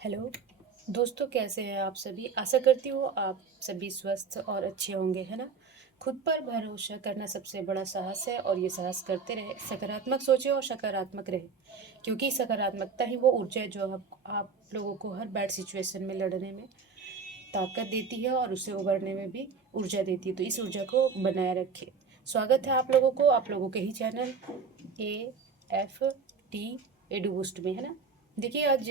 Hello दोस्तों, कैसे हैं आप सभी। आशा करती हूँ आप सभी स्वस्थ और अच्छे होंगे, है ना। खुद पर भरोसा करना सबसे बड़ा साहस है और ये साहस करते रहे, सकारात्मक सोचे और सकारात्मक रहे, क्योंकि सकारात्मकता ही वो ऊर्जा है जो आप लोगों को हर बैड सिचुएशन में लड़ने में ताकत देती है और उससे उभरने में भी ऊर्जा देती है। तो इस ऊर्जा को बनाए रखें। स्वागत है आप लोगों के ही चैनल AFT एडू बूस्ट में, है ना। देखिए आज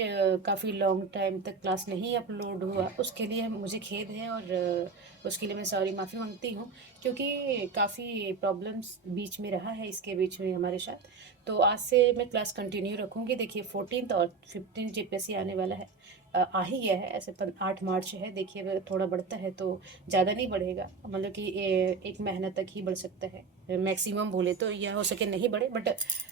काफ़ी लॉन्ग टाइम तक क्लास नहीं अपलोड हुआ, उसके लिए मुझे खेद है और उसके लिए मैं सॉरी माफ़ी मांगती हूँ, क्योंकि काफ़ी प्रॉब्लम्स बीच में रहा है इसके बीच में हमारे साथ। तो आज से मैं क्लास कंटिन्यू रखूँगी। देखिए 14 और 15 जीपीएससी आने वाला है, आ ही गया है। ऐसे 8 मार्च है। देखिए अगर थोड़ा बढ़ता है तो ज़्यादा नहीं बढ़ेगा, मतलब कि एक महीना तक ही बढ़ सकता है मैक्सिमम बोले तो, या हो सके नहीं बढ़े, बट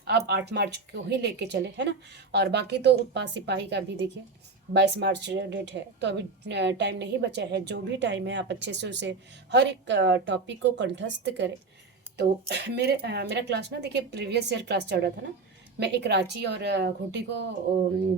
आप 8 मार्च को ही लेके चले, है ना। और बाकी तो उत्पाद सिपाही का भी देखिए 22 मार्च डेट है, तो अभी टाइम नहीं बचा है। जो भी टाइम है आप अच्छे से उसे हर एक टॉपिक को कंठस्थ करें। तो मेरा क्लास ना, देखिए प्रीवियस ईयर क्लास चल रहा था ना। मैं एक रांची और खूंटी को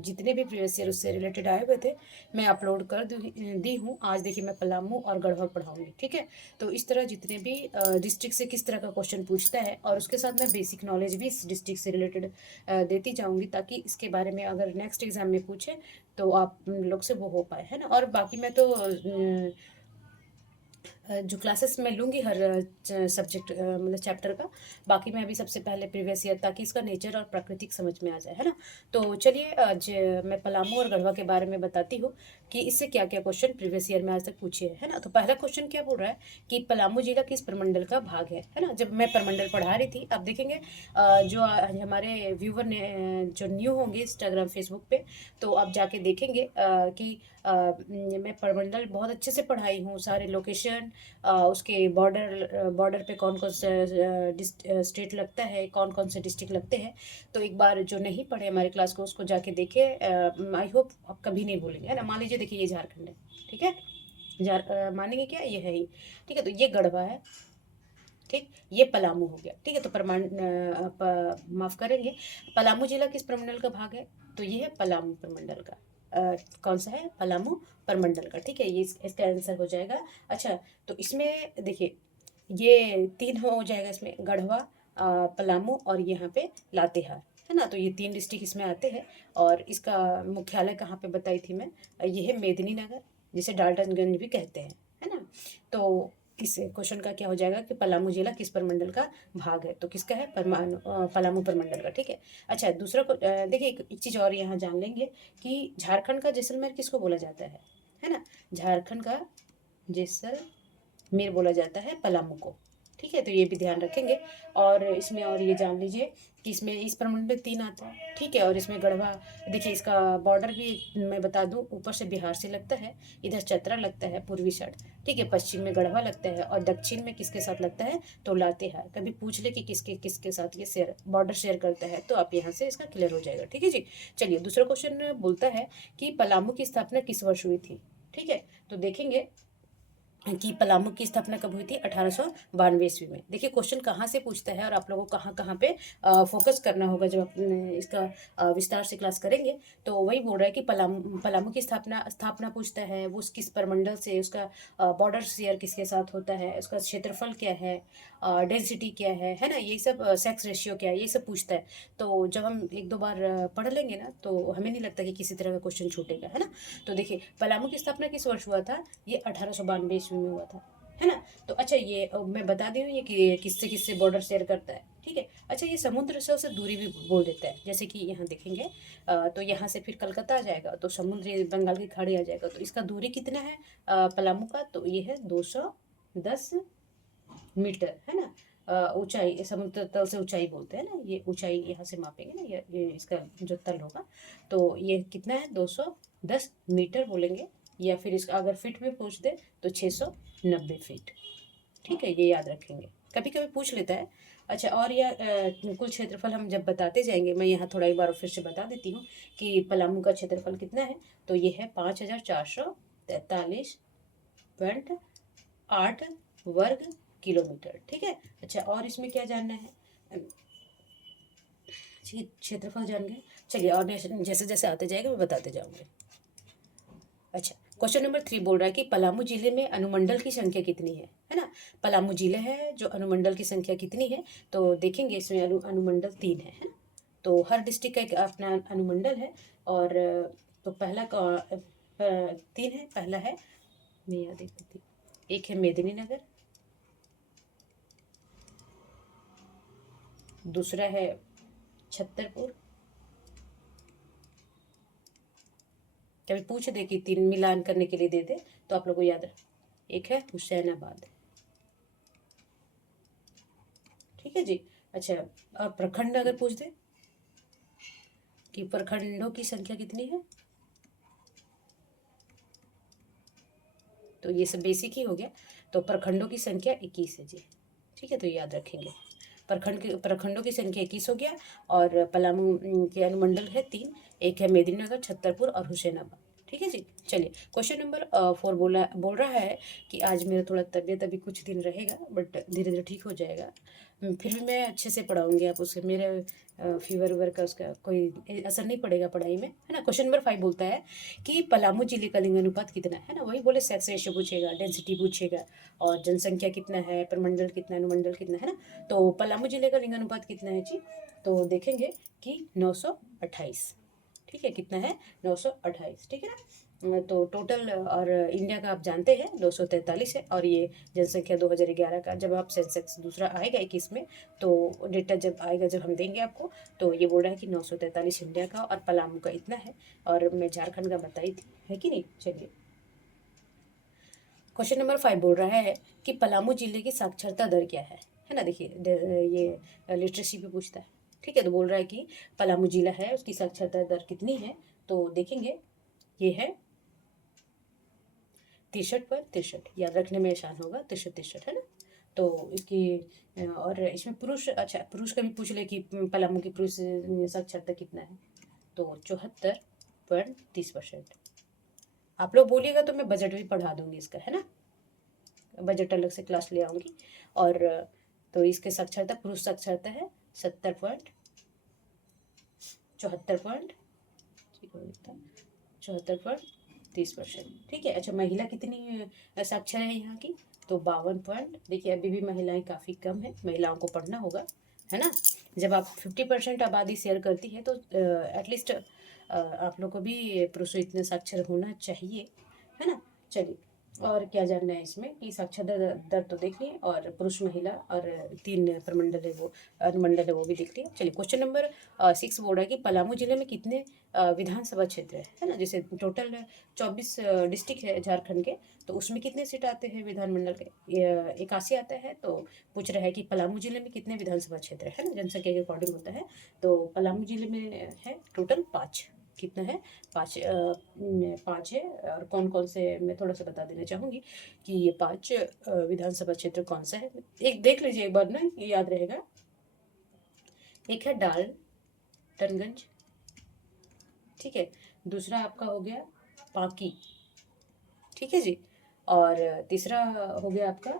जितने भी प्रीवियस ईयर उससे रिलेटेड आए हुए थे मैं अपलोड कर दी हूँ। आज देखिए मैं पलामू और गढ़वा पढ़ाऊँगी, ठीक है। तो इस तरह जितने भी डिस्ट्रिक्ट से किस तरह का क्वेश्चन पूछता है, और उसके साथ मैं बेसिक नॉलेज भी इस डिस्ट्रिक्ट से रिलेटेड देती जाऊँगी, ताकि इसके बारे में अगर नेक्स्ट एग्जाम में पूछे तो आप लोग से वो हो पाए, है ना। और बाकी मैं तो जो क्लासेस मैं लूँगी हर सब्जेक्ट मतलब चैप्टर का। बाकी मैं अभी सबसे पहले प्रीवियस ईयर, ताकि इसका नेचर और प्राकृतिक समझ में आ जाए, है ना। तो चलिए आज मैं पलामू और गढ़वा के बारे में बताती हूँ कि इससे क्या क्या क्वेश्चन प्रीवियस ईयर में आज तक पूछे हैं, है ना। तो पहला क्वेश्चन क्या बोल रहा है कि पलामू जिला किस प्रमंडल का भाग है ना। जब मैं प्रमंडल पढ़ा रही थी, अब देखेंगे जो आज हमारे व्यूवर ने जो न्यू होंगे इंस्टाग्राम फेसबुक पे, तो आप जाके देखेंगे कि मैं प्रमंडल बहुत अच्छे से पढ़ाई हूँ। सारे लोकेशन, उसके बॉर्डर पे कौन कौन सा स्टेट लगता है, कौन कौन से डिस्ट्रिक्ट लगते हैं। तो एक बार जो नहीं पढ़े हमारे क्लास को उसको जाके देखे। आई होप आप कभी नहीं भूलेंगे, है ना। मान लीजिए देखिए ये झारखंड है, ठीक है। मानेंगे क्या, ये है ही, ठीक है। तो ये गढ़वा है, ठीक। ये पलामू हो गया, ठीक है। तो माफ करेंगे, पलामू जिला किस प्रमंडल का भाग है, तो ये है पलामू प्रमंडल का। कौन सा है, पलामू प्रमंडल का, ठीक है। ये इसका आंसर हो जाएगा। अच्छा, तो इसमें देखिए ये तीन हो जाएगा इसमें, गढ़वा, पलामू और यहाँ पे लातेहार, है ना। तो ये तीन डिस्ट्रिक्ट इसमें आते हैं। और इसका मुख्यालय कहाँ पे बताई थी मैं, ये है मेदिनीनगर, जिसे डाल्टनगंज भी कहते हैं, है ना। तो इस क्वेश्चन का क्या हो जाएगा कि पलामू जिला किस प्रमंडल का भाग है, तो किसका है, पलामू प्रमंडल का, ठीक है। अच्छा दूसरा देखिए एक चीज़ और यहाँ जान लेंगे कि झारखंड का जैसलमेर किसको बोला जाता है ना। झारखंड का जैसलमेर बोला जाता है पलामू को, ठीक है। तो ये भी ध्यान रखेंगे। और इसमें और ये जान लीजिए कि इसमें इस प्रमंडल में तीन आता है, ठीक है। और इसमें गढ़वा, देखिए इसका बॉर्डर भी मैं बता दूं, ऊपर से बिहार से लगता है, इधर चतरा लगता है पूर्वी साइड, ठीक है। पश्चिम में गढ़वा लगता है और दक्षिण में किसके साथ लगता है, तो लातेहार। कभी पूछ ले कि किसके किसके साथ ये शेयर बॉर्डर शेयर करता है, तो आप यहाँ से इसका क्लियर हो जाएगा, ठीक है जी। चलिए दूसरा क्वेश्चन बोलता है कि पलामू की स्थापना किस वर्ष हुई थी, ठीक है। तो देखेंगे कि पलामू की स्थापना कब हुई थी, 1892 ईस्वी में। देखिए क्वेश्चन कहाँ से पूछता है और आप लोगों को कहाँ कहाँ पे फोकस करना होगा जब अपने इसका विस्तार से क्लास करेंगे। तो वही बोल रहा है कि पलामू की स्थापना स्थापना पूछता है, वो किस प्रमंडल से, उसका बॉर्डर शेयर किसके साथ होता है, उसका क्षेत्रफल क्या है, डेंसिटी क्या है ना, ये सब सेक्स रेशियो क्या है, ये सब पूछता है। तो जब हम एक दो बार पढ़ लेंगे ना, तो हमें नहीं लगता कि किसी तरह का क्वेश्चन छूटेगा, है ना। तो देखिए पलामू की स्थापना किस वर्ष हुआ था, ये 1892 ईस्वी में हुआ था, है ना। तो अच्छा ये मैं बता दी हूँ ये कि किससे किससे बॉर्डर शेयर करता है, ठीक है। अच्छा ये समुद्र से दूरी भी बोल देता है, जैसे कि यहाँ देखेंगे तो यहाँ से फिर कलकत्ता आ जाएगा, तो समुद्र बंगाल की खाड़ी आ जाएगा। तो इसका दूरी कितना है पलामू का, तो ये है 210 मीटर, है ना। ऊंचाई, समुद्र तल से ऊंचाई बोलते हैं ना, ये ऊंचाई यहाँ से मापेंगे ना, ये इसका जो तल होगा, तो ये कितना है, 210 मीटर बोलेंगे। या फिर इसका अगर फीट में पूछ दे तो 690 फीट, ठीक है। ये याद रखेंगे, कभी कभी पूछ लेता है। अच्छा और यह कुल क्षेत्रफल हम जब बताते जाएंगे, मैं यहाँ थोड़ा एक बार फिर से बता देती हूँ कि पलामू का क्षेत्रफल कितना है। तो ये है 5443.8 वर्ग किलोमीटर, ठीक है। अच्छा और इसमें क्या जानना है, ठीक है, क्षेत्रफल जान गए। चलिए और जैसे जैसे आते जाएगा मैं बताते जाऊँगी। अच्छा, क्वेश्चन नंबर 3 बोल रहा है कि पलामू जिले में अनुमंडल की संख्या कितनी है ना? पलामू जिले है जो अनुमंडल की संख्या कितनी है? तो देखेंगे इसमें अनुमंडल 3 है ना? तो हर डिस्ट्रिक्ट का एक अपना अनुमंडल है। और तो पहला 3 है। पहला है, मैं याद एक करती हूँ, एक है मेदिनीनगर, दूसरा है छतरपुर, कभी पूछ दे कि 3 मिलान करने के लिए दे दे तो आप लोग को याद रहे। एक है हुसैनाबाद। ठीक है जी। अच्छा, अब प्रखंड अगर पूछ दे कि प्रखंडों की संख्या कितनी है, तो ये सब बेसिक ही हो गया। तो प्रखंडों की संख्या 21 है जी। ठीक है, तो याद रखेंगे। प्रखंडों की संख्या 21 हो गया। और पलामू के अनुमंडल है 3, एक है मेदिनीनगर, छतरपुर और हुसैनाबाद। ठीक है जी। चलिए क्वेश्चन नंबर 4 बोल रहा है कि आज मेरा थोड़ा तबीयत अभी कुछ दिन रहेगा, बट धीरे धीरे ठीक हो जाएगा। फिर भी मैं अच्छे से पढ़ाऊंगी, आप उससे मेरे फीवर वीवर का उसका कोई असर नहीं पड़ेगा पढ़ाई में, है ना। क्वेश्चन नंबर 5 बोलता है कि पलामू जिले का लिंगानुपात कितना है ना, वही बोले सेक्स रेशियो पूछेगा, डेंसिटी पूछेगा, और जनसंख्या कितना है, प्रमंडल कितना, अनुमंडल कितना, है ना। तो पलामू जिले का लिंगानुपात कितना है जी? तो देखेंगे कि 928। ठीक है, कितना है? 928। ठीक है ना। तो टोटल और इंडिया का आप जानते हैं 243 है। और ये जनसंख्या 2011 का, जब आप सेंसेक्स दूसरा आएगा 21 में, तो डेटा जब आएगा, जब हम देंगे आपको, तो ये बोल रहा है कि 943 इंडिया का और पलामू का इतना है। और मैं झारखंड का बताई थी, है कि नहीं। चलिए क्वेश्चन नंबर 5 बोल रहा है कि पलामू जिले की साक्षरता दर क्या है ना। देखिए ये लिटरेसी पे पूछता है। ठीक है, तो बोल रहा है कि पलामू जिला है, उसकी साक्षरता दर कितनी है। तो देखेंगे, ये है 63 पर 63। याद रखने में आसान होगा, 63 है ना। तो इसकी और इसमें पुरुष, अच्छा पुरुष का भी पूछ ले कि पलामू की पुरुष साक्षरता कितना है। तो 74.30%। आप लोग बोलिएगा तो मैं बजट भी पढ़ा दूंगी इसका, है ना। बजट अलग से क्लास ले आऊँगी। और तो इसके साक्षरता, पुरुष साक्षरता है 70.74 74.30%। ठीक है। अच्छा, महिला कितनी साक्षर है यहाँ की? तो 52 पॉइंट। देखिए अभी भी महिलाएं काफ़ी कम है, महिलाओं को पढ़ना होगा, है ना। जब आप 50% आबादी शेयर करती है तो एटलीस्ट आप लोग को भी पुरुषों इतने साक्षर होना चाहिए, है ना। चलिए, और क्या जानना है इसमें कि साक्षरता दर तो देख लिए, और पुरुष महिला और 3 प्रमंडल है वो, अनुमंडल है वो भी देख लिया। चलिए क्वेश्चन नंबर 6 बोल रहा है कि पलामू जिले में कितने विधानसभा क्षेत्र है ना। जैसे टोटल 24 डिस्ट्रिक्ट है झारखंड के, तो उसमें कितने सीट आते हैं विधानमंडल के? 81 आता है। तो पूछ रहा है कि पलामू जिले में कितने विधानसभा क्षेत्र है ना, जनसंख्या के अकॉर्डिंग होता है। तो पलामू जिले में है टोटल 5। कितना है? 5। 5 है। और कौन कौन से, मैं थोड़ा सा बता देना चाहूँगी कि ये 5 विधानसभा क्षेत्र कौन सा है। एक देख लीजिए एक बार ना, ये याद रहेगा। एक है डाल्टनगंज, ठीक है। दूसरा आपका हो गया पाकी, ठीक है जी। और तीसरा हो गया आपका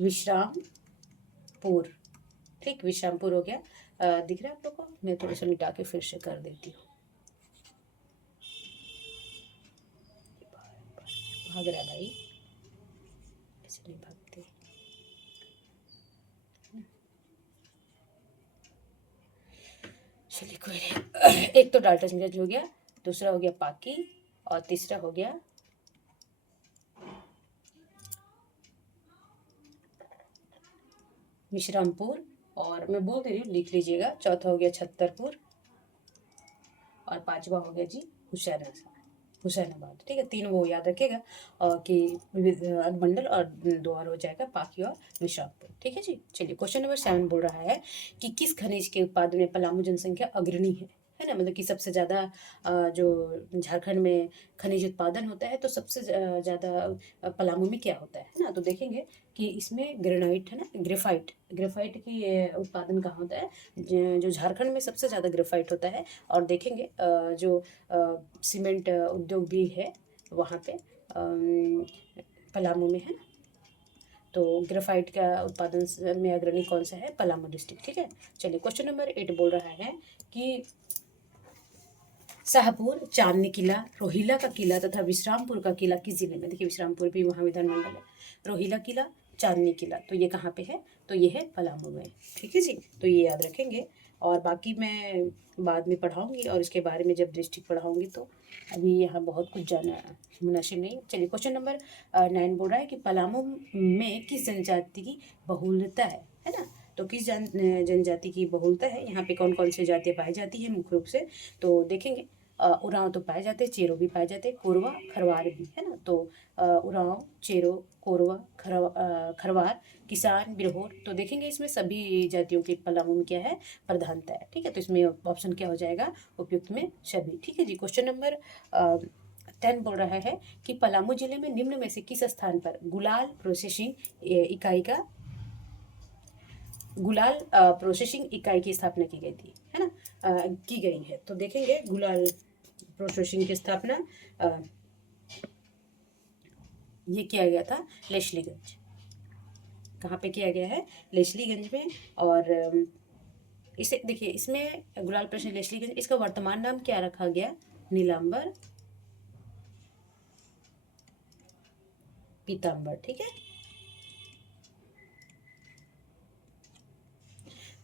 विश्रामपुर। ठीक, विश्रामपुर हो गया। दिख रहा है आप लोग को? मैं थोड़ा सा मिटा के फिर से कर देती हूँ। भाग रहा है भाई, ऐसे नहीं भागते। चलिए कोई नहीं। एक तो डाल्टनगंज हो गया, दूसरा हो गया पाकी, और तीसरा हो गया विश्रामपुर। और मैं बोल दे रही हूँ, लिख लीजिएगा। चौथा हो गया छतरपुर, और पांचवा हो गया जी हुसैनाबाद। ठीक है, 3 वो याद रखिएगा कि अनुमंडल, और 2 और हो जाएगा पाकी और विश्रामपुर। ठीक है जी। चलिए क्वेश्चन नंबर 7 बोल रहा है कि किस खनिज के उत्पादन में पलामू जनसंख्या अग्रणी है ना। मतलब कि सबसे ज़्यादा जो झारखंड में खनिज उत्पादन होता है, तो सबसे ज़्यादा पलामू में क्या होता है ना। तो देखेंगे कि इसमें ग्रेनाइट है ना, ग्रेफाइट। ग्रेफाइट की उत्पादन कहाँ होता है? जो झारखंड में सबसे ज़्यादा ग्रेफाइट होता है। और देखेंगे जो सीमेंट उद्योग भी है वहाँ पे पलामू में, है ना। तो ग्रेफाइट का उत्पादन में अग्रणी कौन सा है? पलामू डिस्ट्रिक्ट। ठीक है। चलिए क्वेश्चन नंबर 8 बोल रहा है कि शाहपुर, चांदनी किला, रोहिला का किला तथा विश्रामपुर का किला किस जिले में? देखिए विश्रामपुर भी वहाँ विधानमंडल है। रोहिला किला, चांदनी किला, तो ये कहाँ पे है? तो ये है पलामू में। ठीक है जी, तो ये याद रखेंगे और बाकी मैं बाद में पढ़ाऊंगी और इसके बारे में जब डिस्ट्रिक्ट पढ़ाऊंगी तो अभी यहाँ बहुत कुछ जाना मुनासिब नहीं। चलिए क्वेश्चन नंबर 9 बोल रहा है कि पलामू में किस जनजाति की बहुलता है ना? तो किस जनजाति की बहुलता है, यहाँ पे कौन कौन सी जातियाँ पाई जाती हैं मुख्य रूप से? तो देखेंगे उरांव तो पाए जाते हैं, चेरो भी पाए जाते हैं, कोरवा खरवार भी, है ना? तो उरांव, चेरो, कोरवा, खरवार, किसान, बिरहोर, तो देखेंगे इसमें सभी जातियों के पलामू में क्या है? प्रधानता है। ठीक है, तो इसमें ऑप्शन क्या हो जाएगा? उपयुक्त में सभी। ठीक है जी, क्वेश्चन नंबर 10 बोल रहा है कि पलामू जिले में निम्न में से किस स्थान पर गुलाल प्रोसेसिंग इकाई की स्थापना की गई थी, है ना? की गई है। तो देखेंगे गुलाल प्रोसेसिंग की स्थापना ये किया गया था लेस्लीगंज। कहाँ पे किया गया है? लेस्लीगंज में। और इसे देखिए, इसमें गुलाल प्रोसेसिंग लेस्लीगंज, इसका वर्तमान नाम क्या रखा गया? नीलांबर पीताम्बर। ठीक है,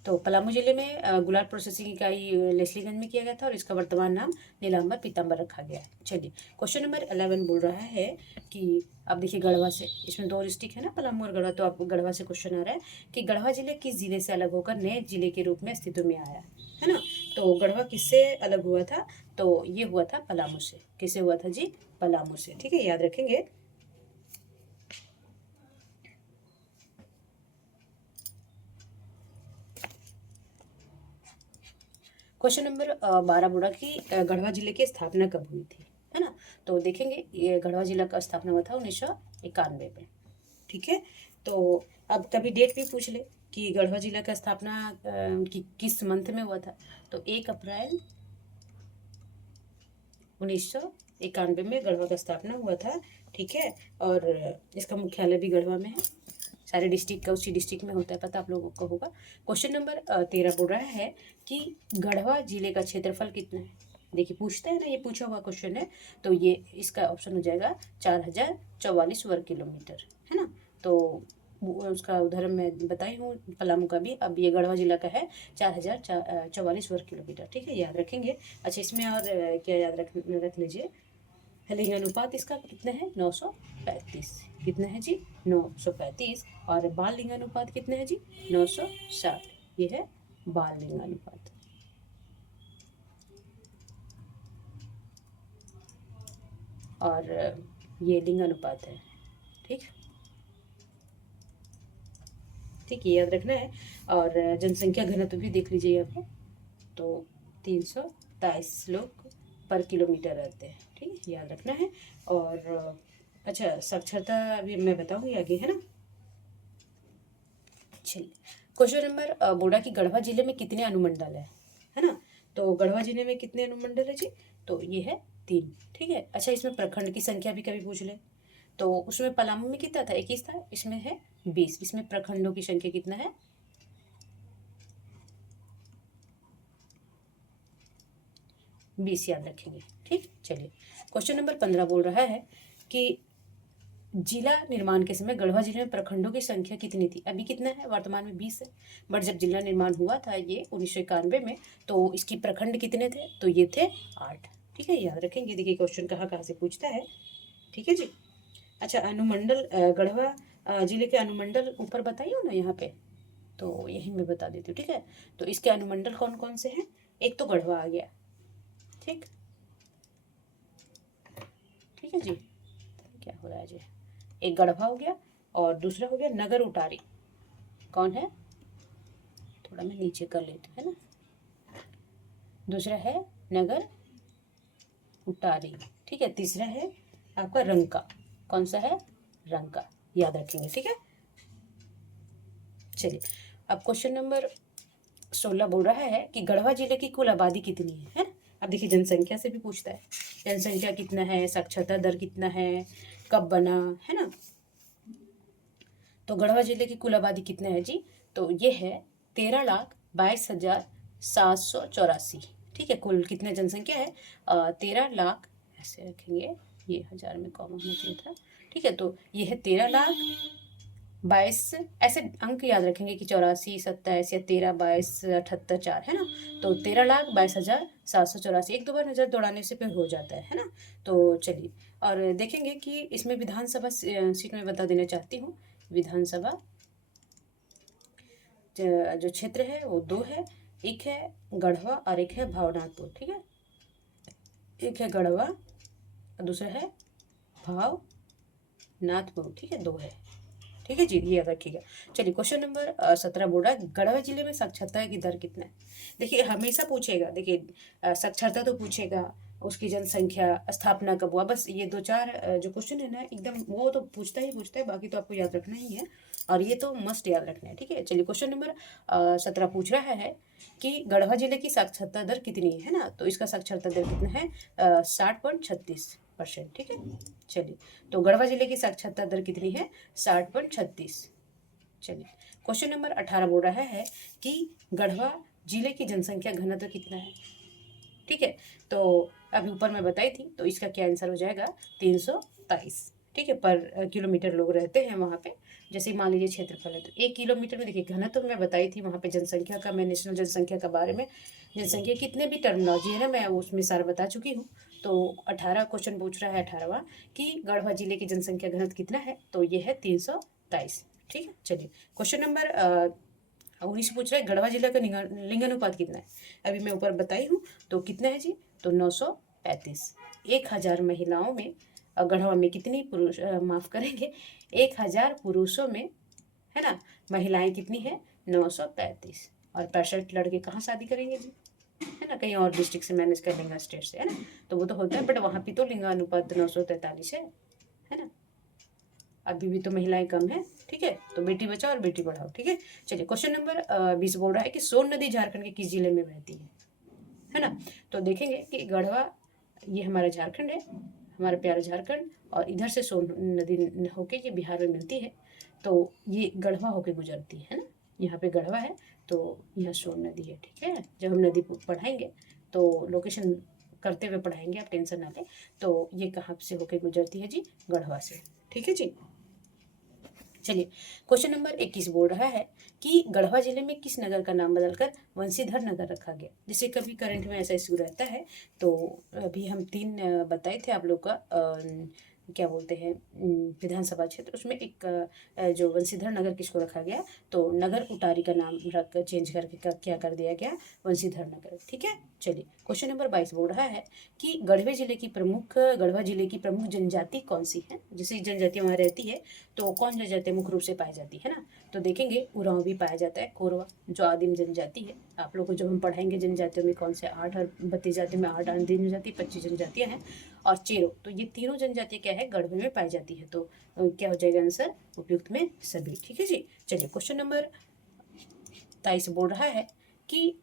तो पलामू जिले में गुलाल प्रोसेसिंग इकाई लेस्लीगंज में किया गया था और इसका वर्तमान नाम नीलांबर पीताम्बर रखा गया है। चलिए क्वेश्चन नंबर 11 बोल रहा है कि अब देखिए गढ़वा से, इसमें 2 डिस्ट्रिक्ट है ना, पलामू और गढ़वा, तो आपको गढ़वा से क्वेश्चन आ रहा है कि गढ़वा जिले किस जिले से अलग होकर नए जिले के रूप में अस्तित्व में आया, है ना? तो गढ़वा किससे अलग हुआ था? तो ये हुआ था पलामू से। किससे हुआ था जी? पलामू से। ठीक है, याद रखेंगे। क्वेश्चन नंबर 12 बोला कि गढ़वा जिले की स्थापना कब हुई थी, है ना? तो देखेंगे ये गढ़वा जिला का स्थापना हुआ था 1991 में। ठीक है, तो अब कभी डेट भी पूछ ले कि गढ़वा जिला का स्थापना किस मंथ में हुआ था, तो 1 अप्रैल 1991 में गढ़वा का स्थापना हुआ था। ठीक है, और इसका मुख्यालय भी गढ़वा में है। सारे डिस्ट्रिक्ट का उसी डिस्ट्रिक्ट में होता है, पता आप लोगों को होगा। क्वेश्चन नंबर 13 बोल रहा है कि गढ़वा जिले का क्षेत्रफल कितना है? देखिए पूछता है ना, ये पूछा हुआ क्वेश्चन है, तो ये इसका ऑप्शन हो जाएगा 4044 वर्ग किलोमीटर, है ना? तो उसका उदाहरण मैं बताई हूँ पलामू का भी। अब ये गढ़वा जिला का है 4044 वर्ग किलोमीटर। ठीक है, याद रखेंगे। अच्छा, इसमें और क्या याद रख लीजिए, लिंगानुपात इसका कितना है? 935। कितना है जी? 935। और बाल लिंगानुपात कितना है जी? 960। ये है बाल लिंगानुपात। और ये लिंगानुपात है। ठीक ठीक, ये याद रखना है। और जनसंख्या घनत्व भी देख लीजिए यहाँ पे, तो 323 लोग पर किलोमीटर रहते हैं। ठीक है, याद रखना है। और अच्छा, साक्षरता अभी मैं बताऊंगी आगे, है ना? चलिए क्वेश्चन नंबर बोला कि गढ़वा जिले में कितने अनुमंडल है ना? तो गढ़वा जिले में कितने अनुमंडल है जी? तो ये है 3। ठीक है, अच्छा इसमें प्रखंड की संख्या भी कभी पूछ ले, तो उसमें पलामू में कितना था? 21 था, इसमें है 20। इसमें प्रखंडों की संख्या कितना है? 20 याद रखेंगे। ठीक, चलिए क्वेश्चन नंबर 15 बोल रहा है कि जिला निर्माण के समय गढ़वा जिले में प्रखंडों की संख्या कितनी थी? अभी कितना है? वर्तमान में 20 है। बट जब जिला निर्माण हुआ था ये 1991 में, तो इसकी प्रखंड कितने थे? तो ये थे 8। ठीक है, याद रखेंगे। देखिए क्वेश्चन कहाँ कहाँ से पूछता है। ठीक है जी। अच्छा, अनुमंडल गढ़वा जिले के अनुमंडल ऊपर बताइए ना यहाँ पे, तो यही मैं बता देती हूँ। ठीक है, तो इसके अनुमंडल कौन कौन से हैं? एक तो गढ़वा आ गया। ठीक ठीक है जी, क्या हो रहा है जी? एक गढ़वा हो गया और दूसरा हो गया नगर उटारी। कौन है? थोड़ा मैं नीचे कर लेती हूँ, है ना? दूसरा है नगर उटारी। ठीक है, तीसरा है आपका रंका। कौन सा है? रंका, याद रखेंगे। ठीक है, चलिए अब क्वेश्चन नंबर 16 बोल रहा है कि गढ़वा जिले की कुल आबादी कितनी है ना? अब देखिए जनसंख्या से भी पूछता है, जनसंख्या कितना है, साक्षरता दर कितना है, कब बना, है ना? तो गढ़वा जिले की कुल आबादी कितना है जी? तो ये है 13,22,784। ठीक है, कुल कितने जनसंख्या है 13 लाख, ऐसे रखेंगे, ये 1000 में कॉमा होना चाहिए था, ठीक है। तो ये है 13 लाख 22, ऐसे अंक याद रखेंगे कि 84, 27 या 13, 22, 78, 4, है ना। तो 13,22,784, एक दो बार नजर दौड़ाने से फिर हो जाता है ना। तो चलिए, और देखेंगे कि इसमें विधानसभा सीट में बता देना चाहती हूँ। विधानसभा जो क्षेत्र है वो 2 है, एक है गढ़वा और एक है भावनाथपुर, ठीक है। एक है गढ़वा और दूसरा है भावनाथपुर, ठीक है, 2 है, ठीक है जी, ये याद रखिएगा। चलिए, क्वेश्चन नंबर 17 बोल रहा है गढ़वा जिले में साक्षरता की दर कितना है। देखिए, हमेशा पूछेगा, देखिए साक्षरता तो पूछेगा, उसकी जनसंख्या, स्थापना कब हुआ, बस ये 2-4 जो क्वेश्चन है ना, एकदम वो तो पूछता ही पूछता है, बाकी तो आपको याद रखना ही है, और ये तो मस्ट याद रखना है, ठीक है। चलिए, क्वेश्चन नंबर 17 पूछ रहा है कि गढ़वा जिले की साक्षरता दर कितनी है ना। तो इसका साक्षरता दर कितना है 60.36%, ठीक है। चलिए, तो गढ़वा जिले की साक्षरता दर कितनी है 60.36। चलिए, क्वेश्चन नंबर 18 बोल रहा है कि गढ़वा जिले की जनसंख्या घनत्व कितना है, ठीक है। तो अभी ऊपर मैं बताई थी, तो इसका क्या आंसर हो जाएगा 323, ठीक है। पर किलोमीटर लोग रहते हैं वहाँ पे, जैसे मान लीजिए क्षेत्रफल है तो 1 किलोमीटर में, देखिए घनत्व मैं बताई थी वहाँ पे जनसंख्या का, मैं नेशनल जनसंख्या के बारे में, जनसंख्या कितने भी टर्मिनोलॉजी है ना, मैं उसमें सारा बता चुकी हूँ। तो 18 क्वेश्चन पूछ रहा है 18वां कि गढ़वा जिले की जनसंख्या घनत्व कितना है, तो ये है 323, ठीक है। चलिए, क्वेश्चन नंबर 19 पूछ रहा है गढ़वा जिला का लिंगानुपात कितना है। अभी मैं ऊपर बताई हूँ, तो कितना है जी, तो 935। 1000 महिलाओं में गढ़वा में कितनी पुरुष, माफ करेंगे, 1000 पुरुषों में, है ना, महिलाएं कितनी है 935, और 65 लड़के कहाँ शादी करेंगे जी, है ना, कहीं और डिस्ट्रिक्ट से मैनेज कर लेंगे, स्टेट से, है ना। तो वो तो होता है, बट वहाँ पे तो लिंगानुपात 943 है ना। अभी भी तो महिलाएं कम है, ठीक है। तो बेटी बचाओ और बेटी पढ़ाओ, ठीक है। चलिए, क्वेश्चन नंबर 20 बोल रहा है कि सोन नदी झारखंड के किस जिले में बहती है ना। तो देखेंगे कि गढ़वा, ये हमारा झारखंड है, हमारा प्यारा झारखंड, और इधर से सोन नदी होके ये बिहार में मिलती है, तो ये गढ़वा होके गुजरती है ना। यहाँ पे गढ़वा है, तो यहाँ सोन नदी है, ठीक है। जब हम नदी पढ़ाएंगे तो लोकेशन करते हुए पढ़ाएंगे, आप टेंशन ना लें। तो ये कहाँ से होके गुजरती है जी, गढ़वा से, ठीक है जी। चलिए, क्वेश्चन नंबर 21 बोल रहा है कि गढ़वा जिले में किस नगर का नाम बदलकर वंशीधर नगर रखा गया। जैसे कभी करंट में ऐसा इशू रहता है, तो अभी हम 3 बताए थे आप लोग का, क्या बोलते हैं, विधानसभा क्षेत्र, उसमें एक जो वंशीधर नगर किसको रखा गया, तो नगर उटारी का नाम रख चेंज करके क्या कर दिया गया, वंशीधर नगर, ठीक है। चलिए, क्वेश्चन नंबर 22 बोल रहा है कि गढ़वा जिले की प्रमुख जनजाति कौन सी है। जैसे जनजाति वहाँ रहती है, तो कौन जनजाति मुख्य रूप से पाई जाती है ना। तो देखेंगे उरांव भी पाया जाता है, कोरवा जो आदिम जनजाति है। आप लोग को जब हम पढ़ाएंगे जनजातियों में कौन से 8 और 32 जातियों में 8 आदिम जनजाति, 25 जनजातियाँ हैं, और चेरो, तो ये तीनों जनजातियाँ क्या है, गढ़वे में पाई जाती है। तो क्या हो जाएगा आंसर, उपयुक्त में सभी, ठीक है जी। चलिए, क्वेश्चन नंबर 23 बोल रहा है कि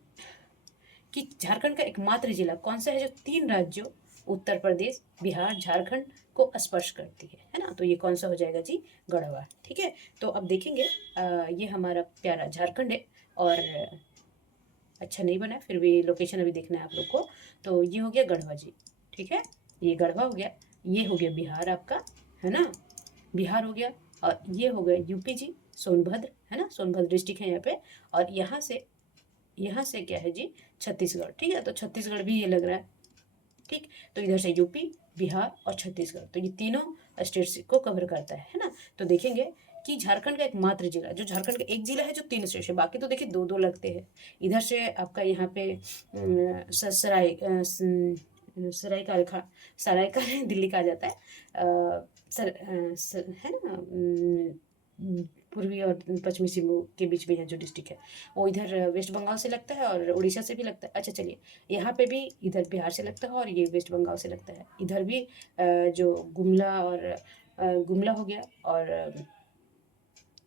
झारखंड का एकमात्र जिला कौन सा है जो 3 राज्यों उत्तर प्रदेश, बिहार, झारखंड को स्पर्श करती है ना। तो ये कौन सा हो जाएगा जी, गढ़वा, ठीक है। तो अब देखेंगे ये हमारा प्यारा झारखंड है, और अच्छा नहीं बना, फिर भी लोकेशन अभी देखना है आप लोग को। तो ये हो गया गढ़वा जी, ठीक है, ये गढ़वा हो गया, ये हो गया बिहार आपका, है ना, बिहार हो गया, और ये हो गया यूपी जी, सोनभद्र, है ना, सोनभद्र डिस्ट्रिक्ट है यहाँ पे, और यहाँ से क्या है जी, छत्तीसगढ़, ठीक है। तो छत्तीसगढ़ भी ये लग रहा है, ठीक। तो इधर से यूपी, बिहार और छत्तीसगढ़, तो ये तीनों स्टेट्स को कवर करता है ना। तो देखेंगे कि झारखंड का एकमात्र जिला, जो झारखंड का एक जिला है जो 3 स्टेट है, बाकी तो देखिए 2-2 लगते हैं। इधर से आपका यहाँ पे सरायका दिल्ली का आ जाता है, है ना, पूर्वी और पश्चिमी सिंहभूम के बीच में है जो डिस्ट्रिक्ट है, वो इधर वेस्ट बंगाल से लगता है और उड़ीसा से भी लगता है। अच्छा, चलिए, यहाँ पे भी इधर बिहार से लगता है और ये वेस्ट बंगाल से लगता है। इधर भी जो गुमला हो गया, और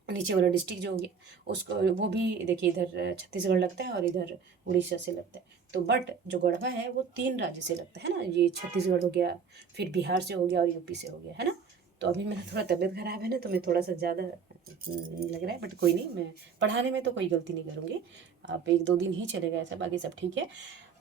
नीचे वाला डिस्ट्रिक्ट जो हो गया उसको, वो भी देखिए इधर छत्तीसगढ़ लगता है और इधर उड़ीसा से लगता है। तो बट जो गढ़वा है वो 3 राज्य से लगता है ना, ये छत्तीसगढ़ हो गया, फिर बिहार से हो गया और यूपी से हो गया, है ना। तो अभी मेरा थोड़ा तबीयत खराब है ना, तो मैं थोड़ा सा ज़्यादा लग रहा है, बट कोई नहीं, मैं पढ़ाने में तो कोई गलती नहीं करूँगी। आप 1-2 दिन ही चलेगा ऐसा, बाकी सब ठीक है।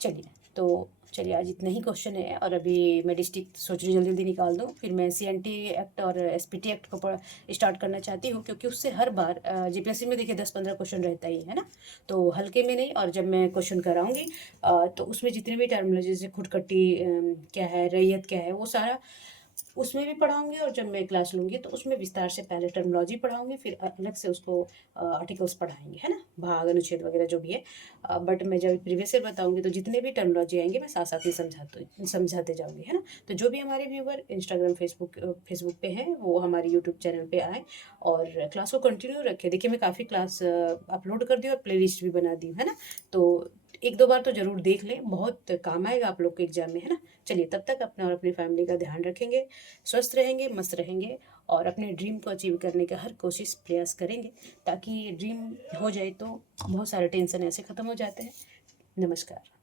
चलिए, तो चलिए आज इतना ही क्वेश्चन है, और अभी मैं डिस्ट्रिक्ट सोच रही हूँ जल्दी जल्दी निकाल दूँ, फिर मैं CNT एक्ट और SPT एक्ट को स्टार्ट करना चाहती हूँ, क्योंकि उससे हर बार GPSC में देखिए 10-15 क्वेश्चन रहता ही है ना, तो हल्के में नहीं। और जब मैं क्वेश्चन कराऊंगी तो उसमें जितने भी टर्मिनोलॉजी जैसे खुदकट्टी क्या है, रैयत क्या है, वो सारा उसमें भी पढ़ाऊंगी। और जब मैं क्लास लूँगी तो उसमें विस्तार से पहले टर्मिनोलॉजी पढ़ाऊंगी, फिर अलग से उसको आर्टिकल्स पढ़ाएंगे, है ना, भाग अनुच्छेद वगैरह जो भी है। बट मैं जब प्रीवियस ईयर बताऊंगी तो जितने भी टर्मिनोलॉजी आएंगे मैं साथ साथ ही समझाते जाऊंगी, है ना। तो जो भी हमारे व्यूवर इंस्टाग्राम फेसबुक पे हैं वो हमारे यूट्यूब चैनल पे आए और क्लास को कंटिन्यू रखें। देखिए मैं काफ़ी क्लास अपलोड कर दी और प्ले लिस्ट भी बना दी हूँ, है ना। तो एक दो बार तो ज़रूर देख लें, बहुत काम आएगा आप लोग के एग्जाम में, है ना। चलिए तब तक अपना और अपनी फैमिली का ध्यान रखेंगे, स्वस्थ रहेंगे, मस्त रहेंगे, और अपने ड्रीम को अचीव करने का हर कोशिश प्रयास करेंगे, ताकि ये ड्रीम हो जाए तो बहुत सारे टेंशन ऐसे ख़त्म हो जाते हैं। नमस्कार।